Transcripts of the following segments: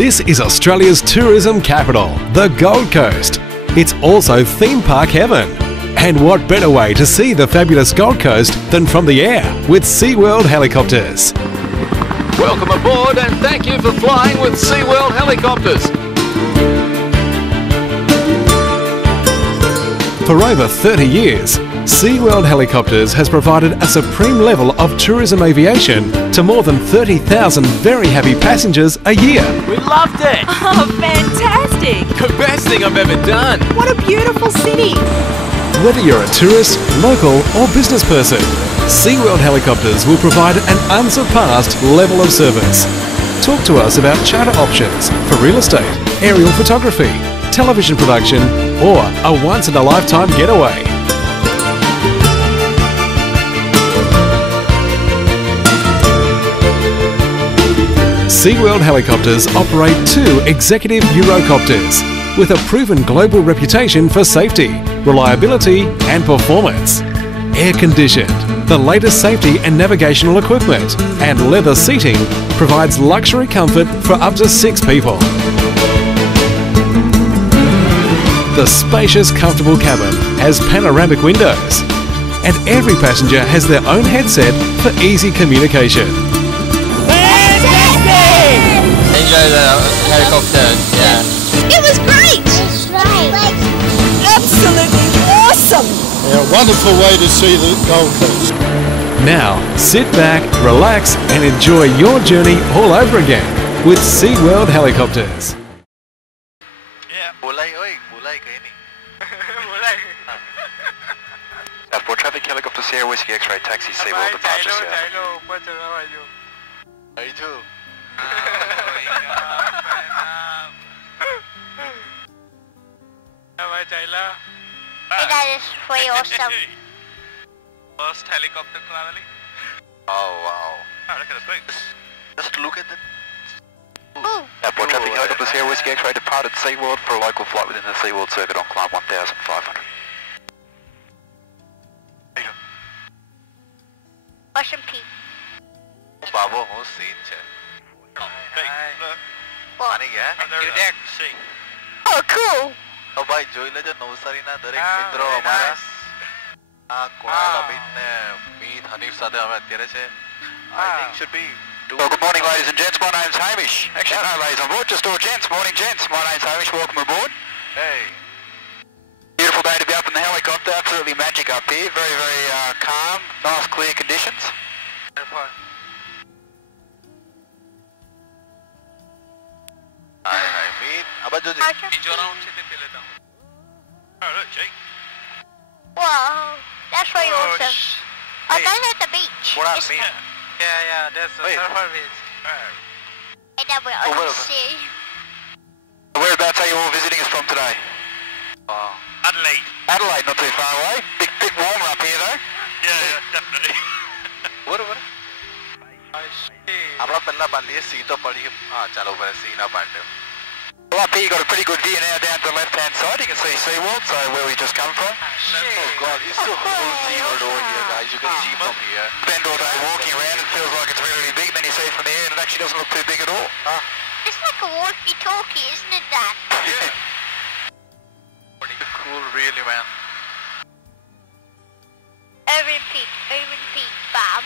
This is Australia's tourism capital, the Gold Coast. It's also theme park heaven. And what better way to see the fabulous Gold Coast than from the air with SeaWorld helicopters? Welcome aboard and thank you for flying with SeaWorld helicopters. For over 30 years, SeaWorld Helicopters has provided a supreme level of tourism aviation to more than 30,000 very happy passengers a year. We loved it! Oh, fantastic! The best thing I've ever done! What a beautiful city! Whether you're a tourist, local or business person, SeaWorld Helicopters will provide an unsurpassed level of service. Talk to us about charter options for real estate, aerial photography, television production or a once-in-a-lifetime getaway. SeaWorld Helicopters operate 2 executive Eurocopters with a proven global reputation for safety, reliability and performance. Air-conditioned, the latest safety and navigational equipment and leather seating provides luxury comfort for up to 6 people. The spacious, comfortable cabin has panoramic windows and every passenger has their own headset for easy communication. Enjoy the helicopter, yeah. It was great! That's right. Absolutely awesome! Yeah, wonderful way to see the Gold Coast. Now, sit back, relax and enjoy your journey all over again with SeaWorld Helicopters. Yeah, mulai kayak ni. Mulai. For traffic helicopter Sierra Whiskey X-ray taxi SeaWorld departure. Itu. That is way awesome. First helicopter traveling. Oh wow. Oh, look at the thing. Just look at it. For traffic helicopter Sierra Whiskey X-ray departed SeaWorld for a local flight within the SeaWorld circuit on climb 1,500. Ocean Peak. Babu, mau scene je. Hey, look. What? Ani ya? You deck see. Oh, cool. Oh भाई જોઈ લેજો નવસારીના દરેક મિત્રો અમારા આ call અમિતને મીત હનીફ સાથે અમે અત્યારે છે I think should be Well, good morning ladies and gents, my name's Hamish. Actually no ladies on board, just all gents. Morning gents, my name's Hamish, welcome aboard. Hey. Beautiful day to be up in the helicopter, absolutely magic up here, very very calm, nice clear conditions. Hai Meet, abad jo ji orang છે તે લેતા હું. Oh look, Jake. Wow, that's very awesome. Oh, that's at the beach. What up, Isn't Meet? it? Yeah, that's the surfer beach. And then we're on the sea. Whereabouts are you all visiting us from today? Adelaide. Adelaide, not too far away. Bit warmer up here though. Yeah, definitely. What? हमरा पहला बालिए सी तो पड़ी हाँ चलो ऊपर सी ना Pandey Well up here you got a pretty good view now down to the left hand side, you can see SeaWorld, so where we just come from. Oh god, it's so cool SeaWorld over here guys, you can see from here. Spend all day walking around, it feels like it's really, really big, then you see it from the air and it actually doesn't look too big at all. It's like a walkie-talkie, isn't it, Dad? Yeah. Pretty cool really man. Ocean Peak, bam.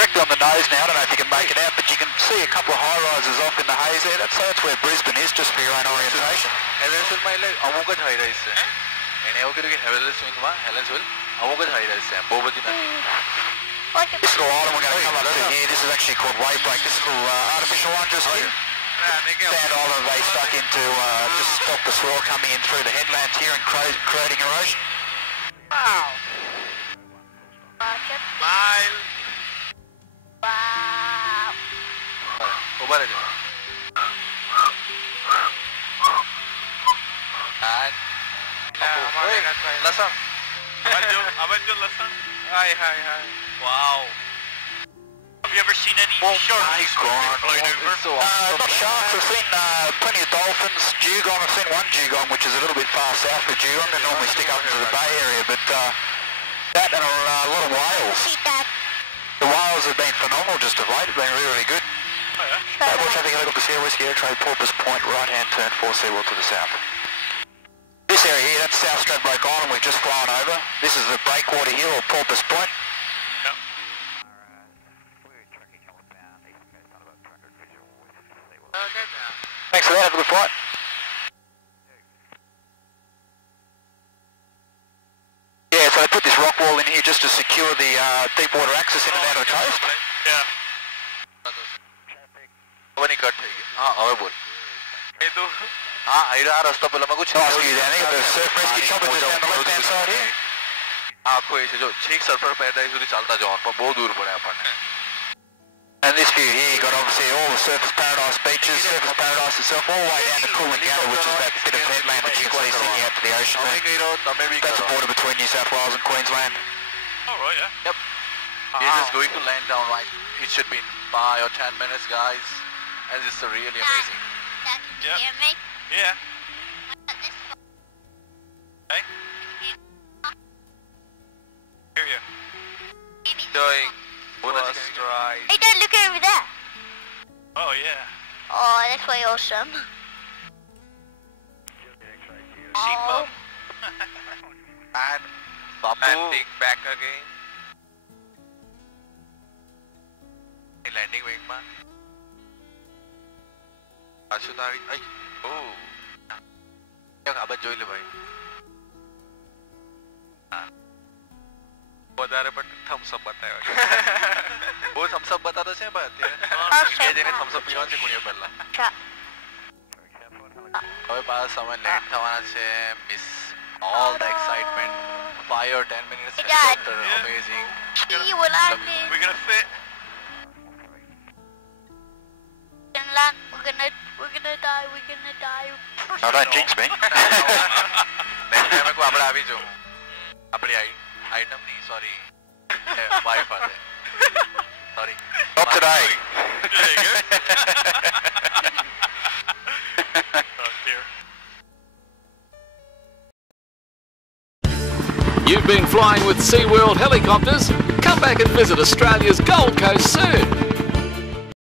Directly on the nose now, I don't know if you can make it out, but you can see a couple of high-rises off in the haze there. That's where Brisbane is, just for your own orientation. Helensville માં એટલે અમુક જ high-rise છે. એને એવું કીધું કે Helensville અમુક જ high-rise છે, બહુ બધી નથી. This little island we're going to come up to here, this is actually called wave break. This little artificial one just here. Sand island they stuck into just stop the swell coming in through the headlands here and creating erosion. Wow. Smile. Wow. Ubar aja. Lasan. Aban jo lasan. Hi. Wow. Have you ever seen any sharks flying over? So not sharks. I've seen plenty of dolphins. Dugong. I've seen one dugong, which is a little bit far south of dugong. They normally stick up into the bay area, but that and a lot of whales. See that? The whales have been phenomenal just of late. They've been really, really good. Oh, yeah. traffic helicopter Sierra Whiskey Airtrade Porpoise Point, right hand turn 4 SeaWorld to the south. This area here, that's South Stradbroke Island, we've just flown over. This is the breakwater here, or Porpoise Point. Yep. Thanks for that, have a good flight. Yeah, so they put this rock wall in here just to secure the deep water access in and out of the coast. Yeah. When he cut, हाँ बोल. ये तो हाँ इधर रास्ता पे लम्बा कुछ नहीं है जाने का surf rescue chopper just down the left hand side here. आपको ऐसे जो ठीक सरफर पैराडाइज उधर चलता जाओ पर बहुत दूर पड़ा है अपन. And this view here, you got obviously all the Surfers Paradise beaches, Surfers Paradise itself, all the way down to Coolangatta, which is that bit of headland that you can see sitting out to the ocean. That's the border between New South Wales and Queensland. all right, yeah. Yep. We're just going to land down right. It should be in 5 or 10 minutes, guys. And this is really amazing. Dad, can you Yeah. hear me? Yeah. What this for? Okay. Hear you. Maybe Doing Plus right. Hey, Dad, look over there. Oh yeah. Oh, that's way awesome. Sheep Oh. up. and Bapu. Landing back again. Landing wing man. Ashutari. Ay. Oh. Yang abad joy le bhai. વધારે પણ Thums up બતાવ્યો છે. वो thumbs up बता दो से बात है. Okay. ये जेने thumbs up पीवा से कुनिया पहला. Trap. હવે પાછા સમય લેટ થવાના છે. Miss all the excitement. 5 or 10 minutes. Hey, Dad. helicopter, amazing. See you landing. We're gonna fit. We're gonna die. No, don't jinx me. Next time को આપણે આવી જો. આપણી item नहीं sorry. Wife आते. Sorry. Not today. There you go. Oh dear. You've been flying with SeaWorld helicopters? Come back and visit Australia's Gold Coast soon.